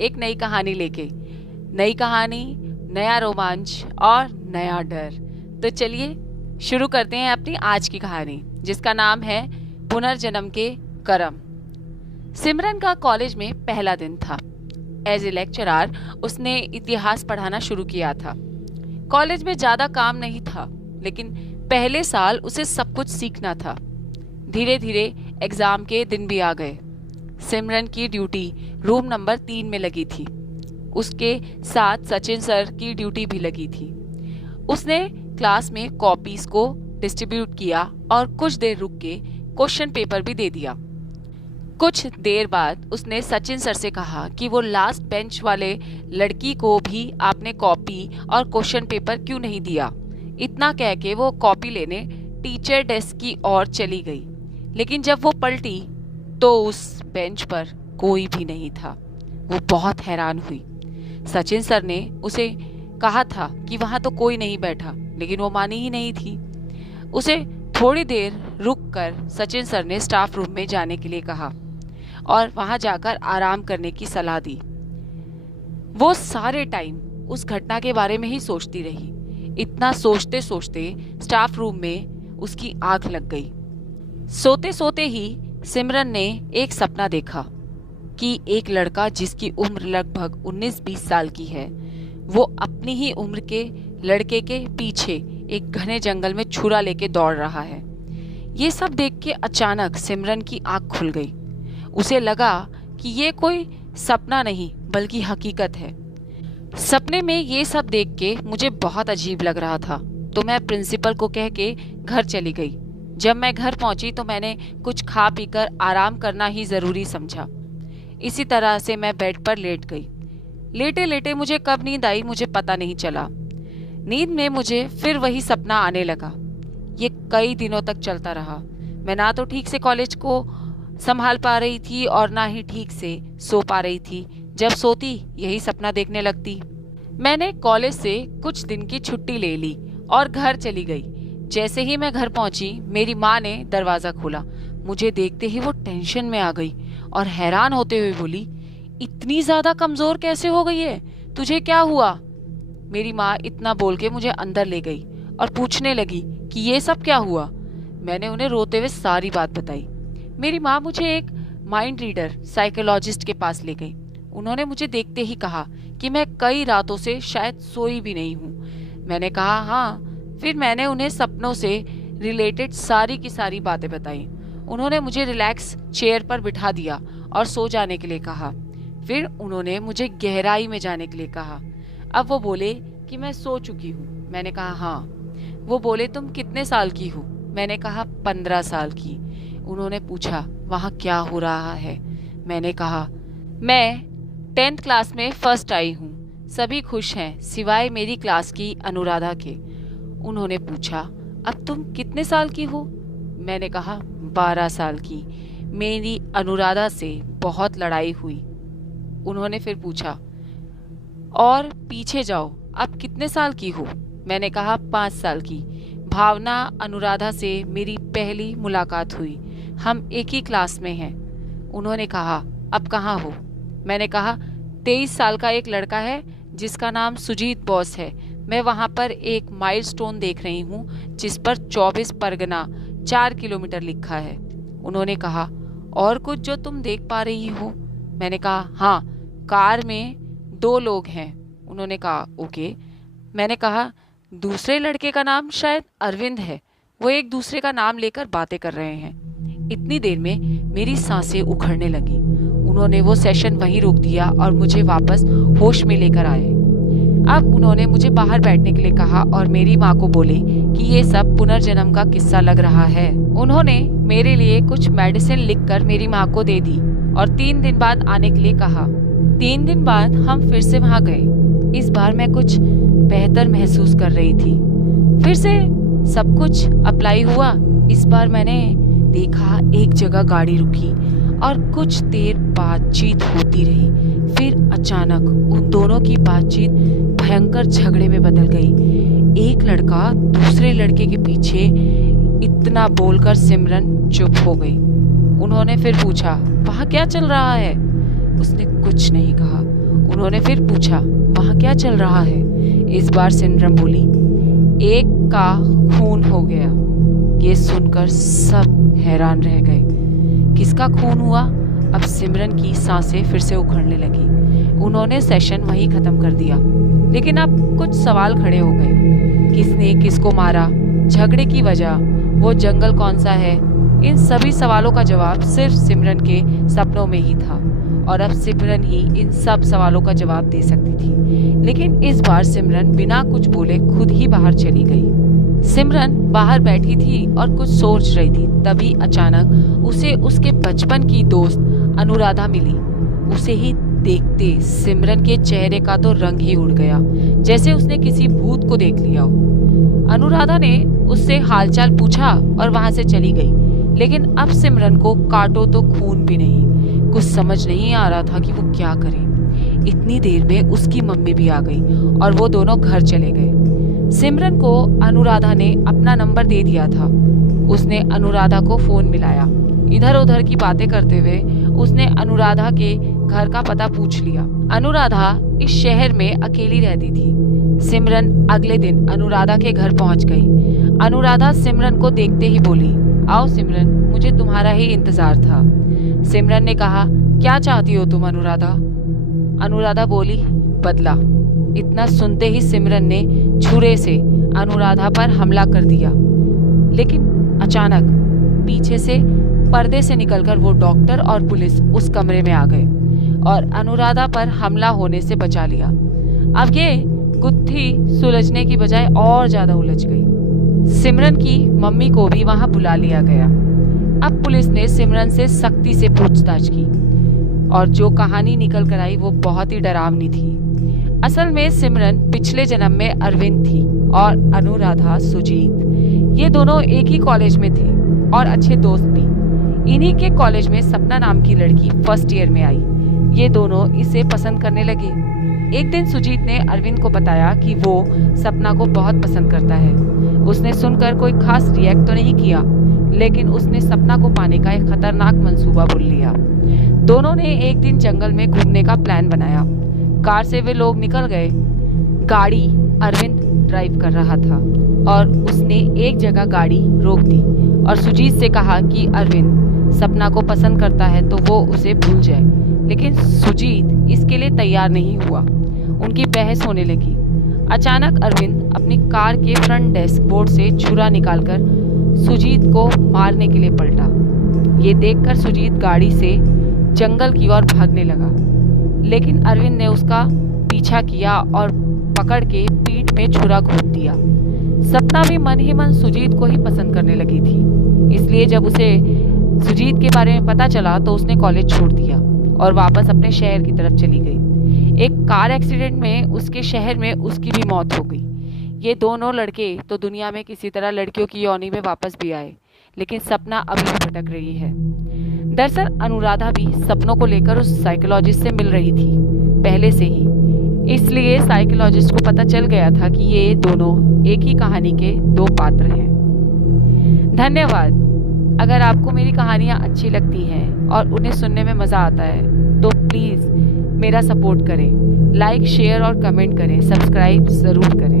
एक नई कहानी लेके। नई कहानी, नया रोमांच और नया डर। तो चलिए शुरू करते हैं अपनी आज की कहानी, जिसका नाम है पुनर्जन्म के कर्म। सिमरन का कॉलेज में पहला दिन था। एज ए लेक्चरर उसने इतिहास पढ़ाना शुरू किया था। कॉलेज में ज़्यादा काम नहीं था, लेकिन पहले साल उसे सब कुछ सीखना था। धीरे धीरे एग्ज़ाम के दिन भी आ गए। सिमरन की ड्यूटी रूम नंबर 3 में लगी थी। उसके साथ सचिन सर की ड्यूटी भी लगी थी। उसने क्लास में कॉपीज को डिस्ट्रीब्यूट किया और कुछ देर रुक के क्वेश्चन पेपर भी दे दिया। कुछ देर बाद उसने सचिन सर से कहा कि वो लास्ट बेंच वाले लड़की को भी आपने कॉपी और क्वेश्चन पेपर क्यों नहीं दिया। इतना कह के वो कॉपी लेने टीचर डेस्क की ओर चली गई, लेकिन जब वो पलटी तो उस बेंच पर कोई भी नहीं था। वो बहुत हैरान हुई। सचिन सर ने उसे कहा था कि वहां तो कोई नहीं बैठा, लेकिन वो मानी ही नहीं थी। उसे थोड़ी देर रुककर सचिन सर ने स्टाफ रूम में जाने के लिए कहा और वहां जाकर आराम करने की सलाह दी। वो सारे टाइम उस घटना के बारे में ही सोचती रही। इतना सोचते सोचते स्टाफ रूम में उसकी आंख लग गई। सोते सोते ही सिमरन ने एक सपना देखा कि एक लड़का जिसकी उम्र लगभग 19-20 साल की है, वो अपनी ही उम्र के लड़के के पीछे एक घने जंगल में छुरा लेके दौड़ रहा है। ये सब देख के अचानक सिमरन की आंख खुल गई। उसे लगा कि ये कोई सपना नहीं बल्कि हकीकत है। सपने में ये सब देख के मुझे बहुत अजीब लग रहा था, तो मैं प्रिंसिपल को कह के घर चली गई। जब मैं घर पहुंची तो मैंने कुछ खा पीकर आराम करना ही ज़रूरी समझा। इसी तरह से मैं बेड पर लेट गई। लेटे लेटे मुझे कब नींद आई मुझे पता नहीं चला। नींद में मुझे फिर वही सपना आने लगा। ये कई दिनों तक चलता रहा। मैं ना तो ठीक से कॉलेज को संभाल पा रही थी और ना ही ठीक से सो पा रही थी। जब सोती यही सपना देखने लगती। मैंने कॉलेज से कुछ दिन की छुट्टी ले ली और घर चली गई। जैसे ही मैं घर पहुंची, मेरी माँ ने दरवाज़ा खोला। मुझे देखते ही वो टेंशन में आ गई और हैरान होते हुए बोली, इतनी ज़्यादा कमज़ोर कैसे हो गई है? तुझे क्या हुआ? मेरी माँ इतना बोल के मुझे अंदर ले गई और पूछने लगी कि ये सब क्या हुआ। मैंने उन्हें रोते हुए सारी बात बताई। मेरी माँ मुझे एक माइंड रीडर साइकोलॉजिस्ट के पास ले गई। उन्होंने मुझे देखते ही कहा कि मैं कई रातों से शायद सोई भी नहीं हूँ। मैंने कहा हाँ। फिर मैंने उन्हें सपनों से रिलेटेड सारी की सारी बातें बताई। उन्होंने मुझे रिलैक्स चेयर पर बिठा दिया और सो जाने के लिए कहा। फिर उन्होंने मुझे गहराई में जाने के लिए कहा। अब वो बोले कि मैं सो चुकी हूँ। मैंने कहा हाँ। वो बोले तुम कितने साल की हो? मैंने कहा 15 साल की। उन्होंने पूछा वहाँ क्या हो रहा है? मैंने कहा मैं 10th क्लास में फर्स्ट आई हूँ। सभी खुश हैं सिवाय मेरी क्लास की अनुराधा के। उन्होंने पूछा अब तुम कितने साल की हो? मैंने कहा 12 साल की। मेरी अनुराधा से बहुत लड़ाई हुई। उन्होंने फिर पूछा और पीछे जाओ, अब कितने साल की हो? मैंने कहा 5 साल की। भावना अनुराधा से मेरी पहली मुलाकात हुई। हम एक ही क्लास में हैं। उन्होंने कहा अब कहाँ हो? मैंने कहा 23 साल का एक लड़का है जिसका नाम सुजीत बॉस है। मैं वहाँ पर एक माइलस्टोन देख रही हूँ जिस पर 24 परगना 4 किलोमीटर लिखा है। उन्होंने कहा और कुछ जो तुम देख पा रही हो? मैंने कहा हाँ, कार में 2 लोग हैं। उन्होंने कहा ओके। मैंने कहा दूसरे लड़के का नाम शायद अरविंद है। वो एक दूसरे का नाम लेकर बातें कर रहे हैं। इतनी देर में मेरी सांसें उखड़ने लगी। उन्होंने वो सेशन वहीं रोक दिया और मुझे वापस होश में लेकर आए। अब उन्होंने मुझे बाहर बैठने के लिए कहा और मेरी माँ को बोले कि ये सब पुनर्जन्म का किस्सा लग रहा है। उन्होंने मेरे लिए कुछ मेडिसिन लिखकर मेरी माँ को दे दी और 3 दिन बाद आने के लिए कहा। 3 दिन बाद हम फिर से वहाँ गए। इस बार मैं कुछ बेहतर महसूस कर रही थी। फिर से सब कुछ अप्लाई हुआ। इस बार मैंने देखा एक जगह गाड़ी रुकी और कुछ देर बातचीत होती रही। फिर अचानक उन दोनों की बातचीत भयंकर झगड़े में बदल गई। एक लड़का दूसरे लड़के के पीछे इतना बोलकर सिमरन चुप हो गई। उन्होंने फिर पूछा वहाँ क्या चल रहा है? उसने कुछ नहीं कहा उन्होंने फिर पूछा, वहाँ क्या चल रहा है? इस बार सिमरन बोली, एक का खून हो गया। ये सुनकर सब हैरान रह गए। किसका खून हुआ? अब सिमरन की सांसें फिर से उखड़ने लगी। उन्होंने सेशन वहीं खत्म कर दिया, लेकिन अब कुछ सवाल खड़े हो गए। किसने किसको मारा? झगड़े की वजह? वो जंगल कौन सा है? इन सभी सवालों का जवाब सिर्फ सिमरन के सपनों में ही था, और अब सिमरन ही इन सब सवालों का जवाब दे सकती थी। लेकिन इस बार सिमरन बिना कुछ बोले खुद ही बाहर चली गई। सिमरन बाहर बैठी थी और कुछ सोच रही थी, तभी अचानक उसे उसके बचपन की दोस्त अनुराधा मिली। उसे ही देखते सिमरन के चेहरे का तो रंग ही उड़ गया, जैसे उसने किसी भूत को देख लिया हो। अनुराधा ने उससे हालचाल पूछा और वहां से चली गई। लेकिन अब सिमरन को काटो तो खून भी नहीं। कुछ समझ नहीं आ रहा था कि वो क्या करे। इतनी देर में उसकी मम्मी भी आ गई और वो दोनों घर चले गए। सिमरन को अनुराधा ने अपना नंबर दे दिया था। उसने अनुराधा को फोन मिलाया। इधर उधर की बातें करते हुए उसने अनुराधा के घर का पता पूछ लिया। अनुराधा इस शहर में अकेली रहती थी। सिमरन अगले दिन अनुराधा के घर पहुंच गई। अनुराधा सिमरन को देखते ही बोली, आओ सिमरन, मुझे तुम्हारा ही इंतजार था। सिमरन ने कहा, क्या चाहती हो तुम अनुराधा? अनुराधा बोली, बदला। इतना सुनते ही सिमरन ने छुरे से अनुराधा पर हमला कर दिया। लेकिन अचानक पीछे से पर्दे से निकलकर वो डॉक्टर और पुलिस उस कमरे में आ गए और अनुराधा पर हमला होने से बचा लिया। अब ये गुत्थी सुलझने की बजाय और ज्यादा उलझ गई। सिमरन की मम्मी को भी वहां बुला लिया गया। अब पुलिस ने सिमरन से सख्ती से पूछताछ की और जो कहानी निकल कर आई वो बहुत ही डरावनी थी। असल में सिमरन पिछले जन्म में अरविंद थी और अनुराधा सुजीत। ये दोनों एक ही कॉलेज में थे और अच्छे दोस्त भी। इन्हीं के कॉलेज में सपना नाम की लड़की फर्स्ट ईयर में आई। ये दोनों इसे पसंद करने लगे। एक दिन सुजीत ने अरविंद को बताया कि वो सपना को बहुत पसंद करता है। उसने सुनकर कोई खास रिएक्ट तो नहीं किया, लेकिन उसने सपना को पाने का एक खतरनाक मंसूबा बुन लिया। दोनों ने एक दिन जंगल में घूमने का प्लान बनाया। कार से वे लोग निकल गए। गाड़ी अरविंद ड्राइव कर रहा था और उसने एक जगह गाड़ी रोक दी और सुजीत से कहा कि अरविंद सपना को पसंद करता है तो वो उसे भूल जाए। लेकिन सुजीत इसके लिए तैयार नहीं हुआ। उनकी बहस होने लगी। अचानक अरविंद अपनी कार के फ्रंट डैशबोर्ड से छुरा निकालकर सुजीत को मारने के लिए पलटा। ये देखकर सुजीत गाड़ी से जंगल की ओर भागने लगा, लेकिन अरविंद ने उसका पीछा किया और पकड़ के पीठ में छुरा घोंप दिया। सपना भी मन ही मन सुजीत को ही पसंद करने लगी थी, इसलिए जब उसे सुजीत के बारे में पता चला तो उसने कॉलेज छोड़ दिया और वापस अपने शहर की तरफ चली गई। एक कार एक्सीडेंट में उसके शहर में उसकी भी मौत हो गई। ये दोनों लड़के तो दुनिया में किसी तरह लड़कियों की योनि में वापस भी आए, लेकिन सपना अभी भी भटक रही है। दरअसल अनुराधा भी सपनों को लेकर उस साइकोलॉजिस्ट से मिल रही थी पहले से ही, इसलिए साइकोलॉजिस्ट को पता चल गया था कि ये दोनों एक ही कहानी के दो पात्र हैं। धन्यवाद। अगर आपको मेरी कहानियाँ अच्छी लगती हैं और उन्हें सुनने में मज़ा आता है तो प्लीज़ मेरा सपोर्ट करें, लाइक शेयर और कमेंट करें, सब्सक्राइब ज़रूर करें।